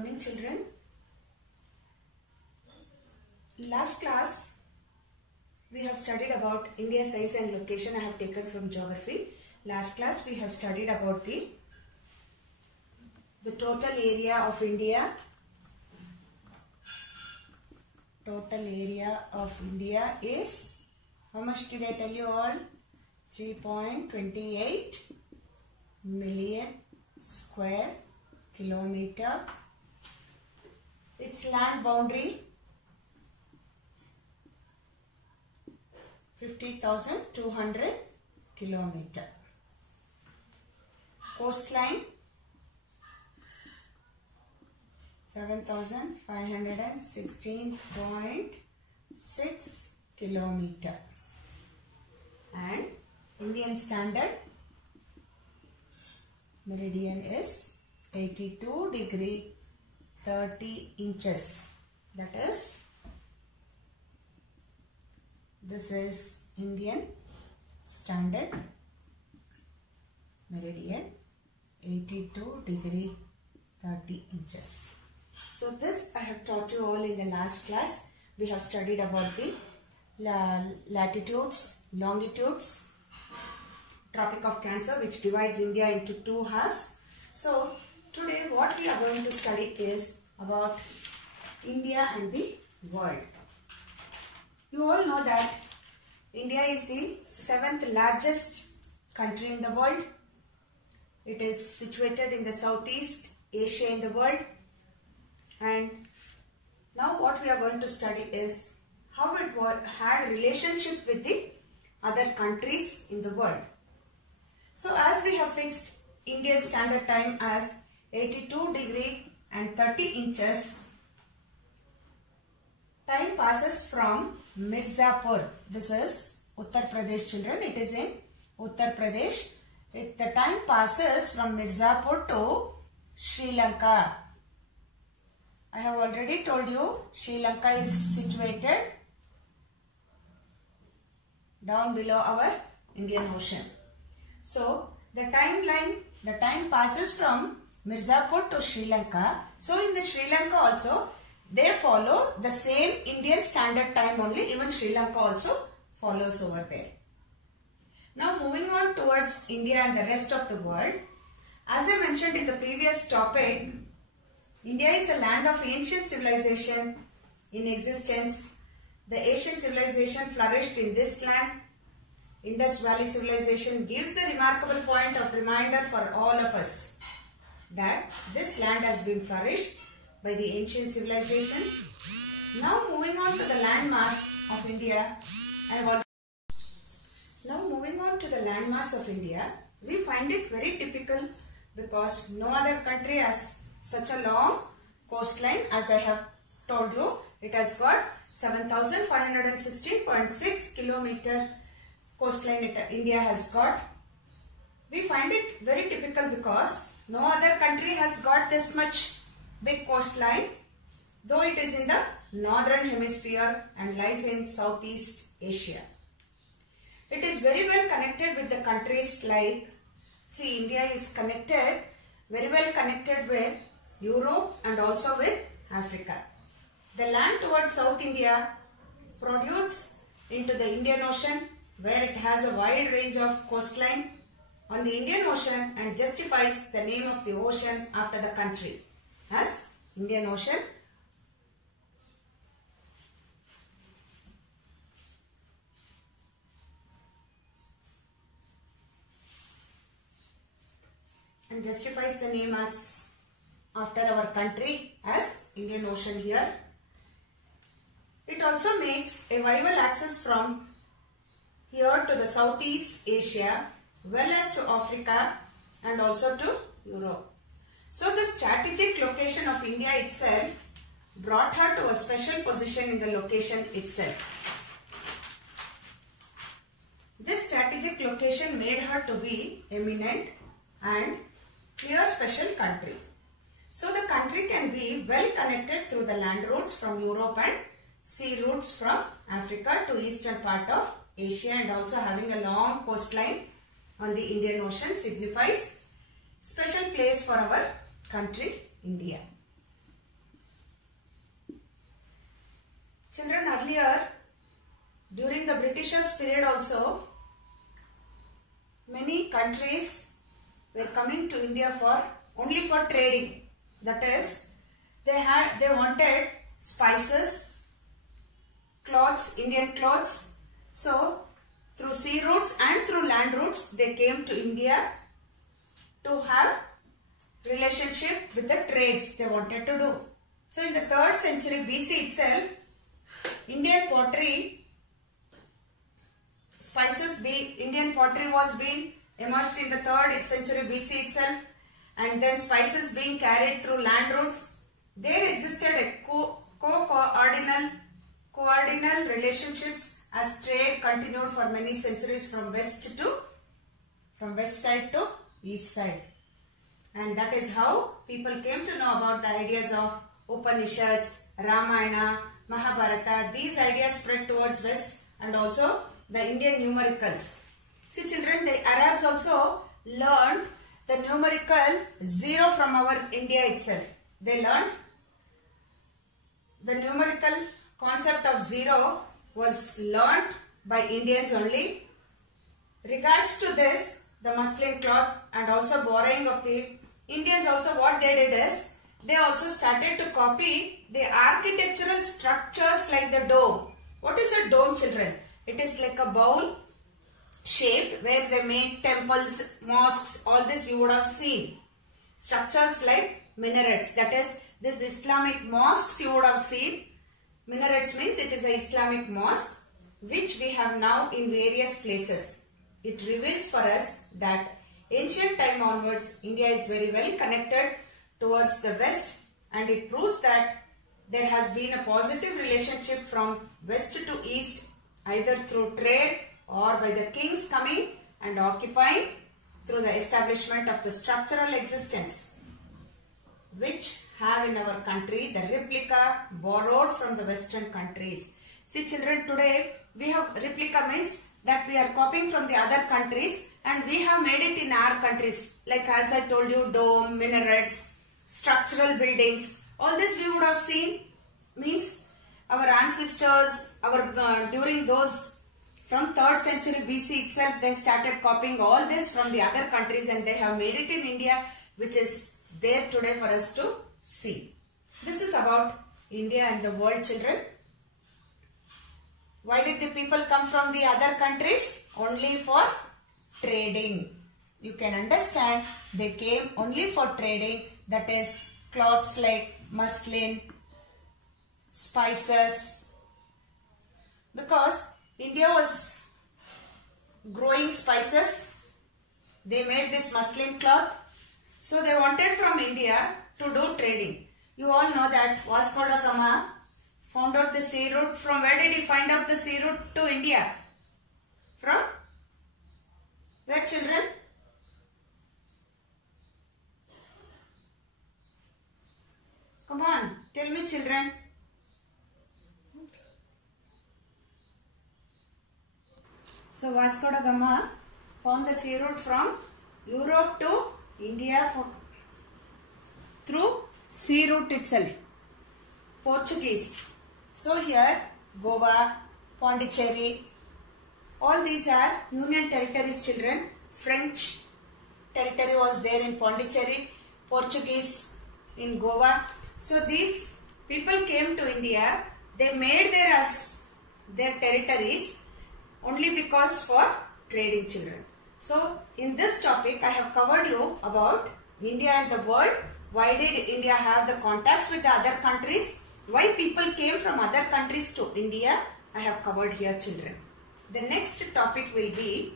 morning, children. Last class we have studied about India size and location. I have taken from geography. Last class we have studied about the total area of India. Total area of India is, how much did I tell you all? 3.28 million square kilometer. Its land boundary 50,200 kilometer. Coastline 7,516.6 kilometer. And Indian standard meridian is 82 degree 30 inches. That is, this is Indian standard meridian 82 degree 30 inches. So this I have taught you all in the last class. We have studied about the latitudes, longitudes, Tropic of Cancer, which divides India into two halves. So today what we are going to study is about India and the world. You all know that India is the 7th largest country in the world. It is situated in the Southeast Asia in the world. And now what we are going to study is how it had relationship with the other countries in the world. So as we have fixed Indian Standard Time as 82 degree and 30 inches, time passes from Mirzapur. This is Uttar Pradesh, children. It is in Uttar Pradesh. The time passes from Mirzapur to Sri Lanka. I have already told you Sri Lanka is situated down below our Indian Ocean. So the time passes from Mirzapur to Sri Lanka. So in the Sri Lanka also they follow the same Indian Standard Time only. Even Sri Lanka also follows over there. Now moving on towards India and the rest of the world. As I mentioned in the previous topic, India is a land of ancient civilization in existence. The Asian civilization flourished in this land. Indus Valley civilization gives the remarkable point of reminder for all of us that this land has been flourished by the ancient civilizations. Now moving on to the landmass of India, we find it very typical because no other country has such a long coastline. As I have told you, it has got 7,516.6 kilometer coastline India has got. We find it very typical because no other country has got this much big coastline, though it is in the northern hemisphere and lies in Southeast Asia. It is very well connected with the countries like, see, India is connected, very well connected with Europe and also with Africa. The land towards South India protrudes into the Indian Ocean, where it has a wide range of coastline on the Indian Ocean and justifies the name of the ocean after the country as Indian Ocean. And justifies the name as after our country as Indian Ocean here. It also makes a viable access from here to the Southeast Asia, well as to Africa and also to Europe. So the strategic location of India itself brought her to a special position in the location itself. This strategic location made her to be eminent and clear special country. So the country can be well connected through the land routes from Europe and sea routes from Africa to eastern part of Asia, and also having a long coastline on the Indian Ocean signifies special place for our country India. Children, earlier, during the Britishers period also, many countries were coming to India for only for trading. That is, they wanted spices, cloths, Indian cloths. So, through sea routes and through land routes, they came to India to have relationship with the trades they wanted to do. So, in the 3rd century BC itself, Indian pottery, Indian pottery was being emerged in the 3rd century BC itself, and then spices being carried through land routes. There existed a coordinal relationships as trade continued for many centuries from west side to east side. And that is how people came to know about the ideas of Upanishads, Ramayana, Mahabharata. These ideas spread towards west and also the Indian numericals. See children, the Arabs also learned the numerical 0 from our India itself. They learned the numerical concept of 0 was learned by Indians only. Regards to this, the muslin cloth and also borrowing of the Indians also, what they did is, they also started to copy the architectural structures like the dome. What is a dome, children? It is like a bowl shaped where they make temples, mosques, all this you would have seen. Structures like minarets, that is, this Islamic mosques you would have seen. Minarets means it is an Islamic mosque which we have now in various places. It reveals for us that ancient time onwards, India is very well connected towards the west, and it proves that there has been a positive relationship from west to east, either through trade or by the kings coming and occupying through the establishment of the structural existence which have in our country the replica borrowed from the western countries. See children, today we have replica means that we are copying from the other countries and we have made it in our countries. Like as I told you, dome, minarets, structural buildings, all this we would have seen. Means our ancestors, during those from 3rd century BC itself, they started copying all this from the other countries and they have made it in India, which is there today for us to see. This is about India and the world, children. Why did the people come from the other countries? Only for trading. You can understand they came only for trading, that is cloths like muslin, spices, because India was growing spices. They made this muslin cloth. So they wanted from India to do trading. You all know that Vasco da Gama found out the sea route. From where did he find out the sea route to India? From where, children? Come on, tell me, children. So Vasco da Gama found the sea route from Europe to India through sea route itself. Portuguese. So here Goa, Pondicherry, all these are Union territories, children. French territory was there in Pondicherry, Portuguese in Goa. So these people came to India. They made their territories only because for trading, children. So in this topic I have covered you about India and the world. Why did India have the contacts with the other countries? Why people came from other countries to India? I have covered here, children. The next topic will be